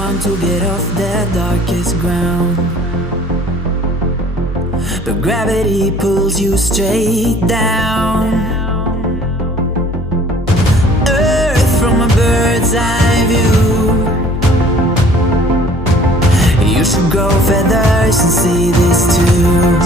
want to get off the darkest ground, but gravity pulls you straight down. Earth from a bird's eye view. You should grow feathers and see this too.